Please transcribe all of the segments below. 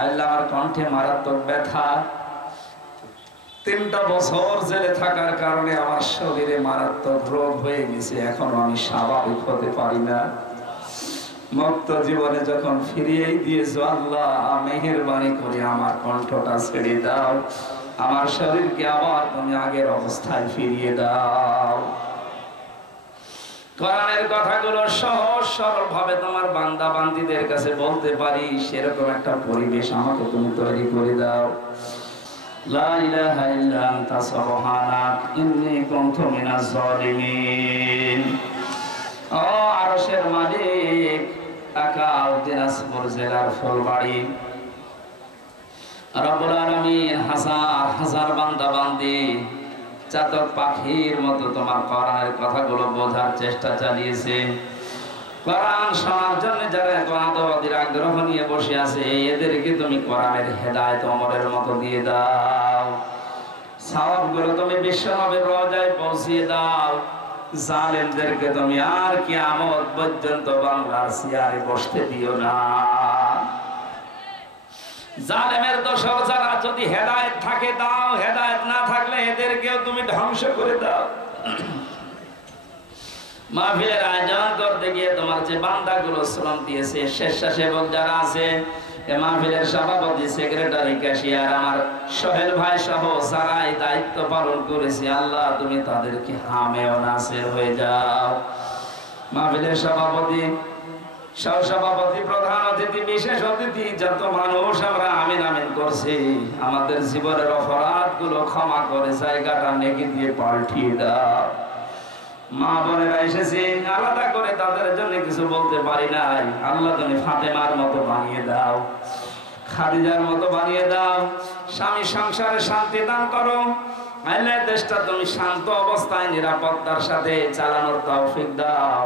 আল্লাহ আমার কণ্ঠে মারাত্মক ব্যথা। 3টা বছর জেলে থাকার কারণে আমার শরীরে মারাত্মক রোগ হয়ে গেছে, এখনো আমি স্বাভাবিক হতে পারি না। মুক্ত জীবনে যখন ফিরিয়ে দিয়েছো আল্লাহ, মেহেরবানি করে আমার কণ্ঠটা ছেড়ে দাও, আমার শরীরকে আবার তুমি আগের অবস্থায় ফিরিয়ে দাও। কোরআনের কথাগুলো সহজ সরল ভাবে তোমার বান্দা বান্দীদের কাছে বলতে পারি, সেরকম একটা পরিবেশ আমাকে তুমি তৈরি করে দাও। লা ইলাহা ইল্লা আনতা সুবহানাক ইন্নী কুনতু মিনাজ জালিমিন। ও আরশের মালিক, আকাল দিনাজপুর জেলার ফুলবাড়ি, রব্বুল আলামিন হাজার হাজার বান্দা বান্দি চাতক পাখির মতো তোমার কোরআনের কথাগুলো বোঝার চেষ্টা চালিয়েছে। কোরআন শোনার জন্য যারা আদবাদীর আগ্রহ নিয়ে বসে আছে, এদেরকে তুমি কোরআনের হেদায়েত অমরের মতো দিয়ে দাও। সওয়াবগুলো তুমি বিশ্বনবীর রওজায় পৌঁছিয়ে দাও। জালেমদেরকে তুমি আর কিয়ামত পর্যন্ত বাংলার চেয়ারে বসতে দিও না। জালেমের দোষর যারা যদি হেদায়েত থাকে দাও, হেদায়েত না থাকলে এদেরকেও তুমি ধ্বংস করে দাও। মাহফিলের আয়োজন করতে গিয়ে তোমার যে বান্দাগুলো শ্রম দিয়েছে, স্বেচ্ছাসেবক যারা আছে, মাহফিলের সভাপতি, সেক্রেটারি, ক্যাশিয়ার, আমার সোহেল ভাই সহ যারা এই দায়িত্ব পালন করেছে, আল্লাহ তুমি তাদেরকে হামে ও নাসির হয়ে যাও। মাহফিলের সভাপতি, সহসভাপতি, প্রধান অতিথি, বিশেষ অতিথি, যত মানুষ আমরা আমিন আমিন করছি, আমাদের জীবনের অপরাধগুলো ক্ষমা করে জায়গাটা নেকি দিয়ে পাল্টিয়ে দাও। মা বোনেরা এসেছে, আলাদা করে তাদের জন্য কিছু বলতে পারি নাই, আল্লাহ তুমি ফাতেমার মতো বানিয়ে দাও, খাদিজার মতো বানিয়ে দাও। স্বামী সংসারে শান্তি দান করো। আল্লাহ দেশটা তুমি শান্ত অবস্থায় নিরাপত্তার সাথে চালানোর তৌফিক দাও।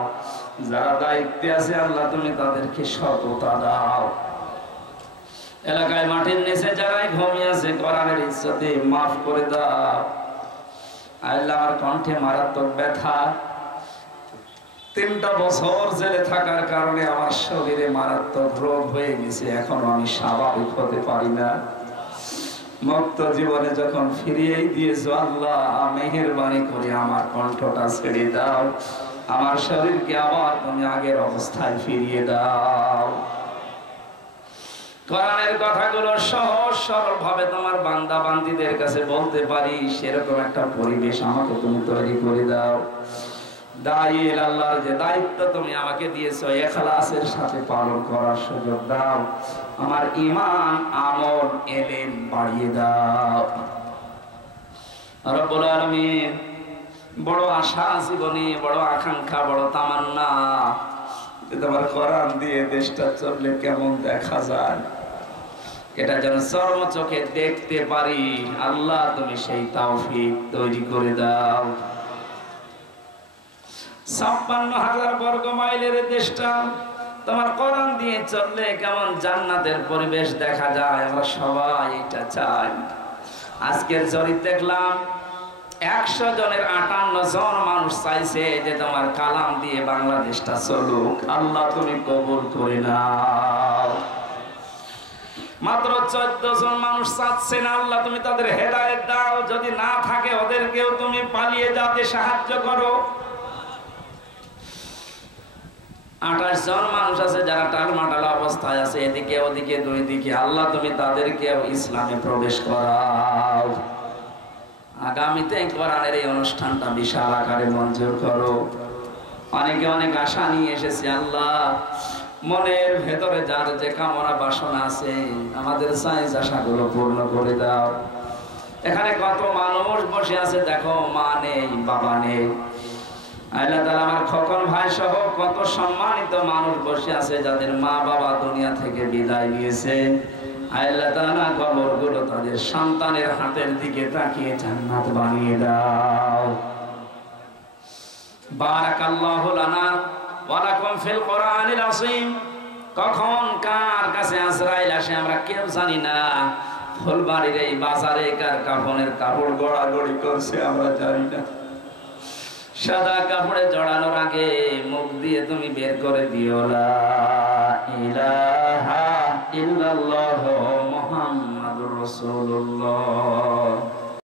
যারা দায়িত্বে আছে আল্লাহ তুমি তাদেরকে সততা দাও। এলাকায় মাটির নিচে যারাই ঘুমিয়ে আছে, কোরআনের ইজ্জতে মাফ করে দাও। আল্লাহ আমার কণ্ঠে মারাত্মক ব্যথা। 3টা বছর জেলে থাকার কারণে আমার শরীরে মারাত্মক রোগ হয়ে গেছে, এখনো আমি স্বাভাবিক হতে পারি না। মুক্ত জীবনে যখন ফিরিয়ে দিয়েছো আল্লাহ, মেহেরবানি করে আমার কণ্ঠটা ছেড়ে দাও, আমার শরীরকে আবার তুমি আগের অবস্থায় ফিরিয়ে দাও। কোরআনের কথাগুলো সহজ সরল ভাবে তোমার বান্দা বান্দীদের কাছে বলতে পারি, সেরকম একটা পরিবেশ আমাকে তুমি তৈরি করে দাও। দায়ী আল্লাহর যে দায়িত্ব তুমি আমাকে দিয়েছো, ইখলাসের সাথে পালন করার সুযোগ দাও। আমার ঈমান, আমল, ইলম বাড়িয়ে দাও। রব্বুল আলামিন, বড় আশা জীবনে, বড় আকাঙ্ক্ষা, বড় তামান্না, তোমার কোরআন দিয়ে দেশটা চললে কেমন দেখা যায়, এটা যেন চর্ম চোখে দেখতে পারি। আল্লাহ তুমি সেই তৌফিক তৈরি করে দাও। 56,000 বর্গ মাইলের দেশটা তোমার কোরআন দিয়ে চললে কেমন জান্নাতের পরিবেশ দেখা যায়, আমরা সবাই এটা চাই। আজকের জরিপ দেখলাম 100 জনের 58 জন মানুষ চাইছে যে তোমার কালাম দিয়ে বাংলাদেশটা চলুক। আল্লাহ তুমি কবুল করে নাও। মাত্র 14 জন মানুষ চাচ্ছেন, আল্লাহ তুমি তাদের হেদায়েত দাও। যদি না থাকে ওদেরকেও তুমি পালিয়ে যেতে সাহায্য করো। 28 জন মানুষ আছে যারা টালমাটাল অবস্থায় আছে, এদিকে ওদিকে দুই দিকে, আল্লাহ তুমি তাদেরকেও ইসলামে প্রবেশ করাও। আগামীতে কোরআনের এই অনুষ্ঠানটা বিশাল আকারে মঞ্জুর করো। অনেকে অনেক আশা নিয়ে এসেছে, আল্লাহ মনের ভেতরে যার যে কামনা বাসনা আছে, আমাদের চাইজ আশাগুলো পূর্ণ করে দাও। এখানে কত মানুষ বসে আছে দেখো, মা নেই, বাবা নেই। আল্লাহ তাআলা আমার খোকন ভাই সহ কত সম্মানিত মানুষ বসে আছে যাদের মা বাবা দুনিয়া থেকে বিদায় নিয়েছে। আল্লাহ তাআলা কবরগুলো তাদের সন্তানের হাতের দিকে তাকিয়ে জান্নাত বানিয়ে দাও। বারাকাল্লাহু লানা ওয়া লাকুম ফিল কোরআনিল আযীম। কখন কার কাছে আজরাইল আসে আমরা কেউ জানি না। ফুলবাড়ির এই বাজারে কার কাফনের কাপড় গড়াগড়ি করছে আমরা জানি না। সাদা কাপড়ে জড়ানোর আগে মুখ দিয়ে তুমি বের করে দিও লা ইলাহা ইল্লাল্লাহু মুহাম্মাদুর রাসূলুল্লাহ।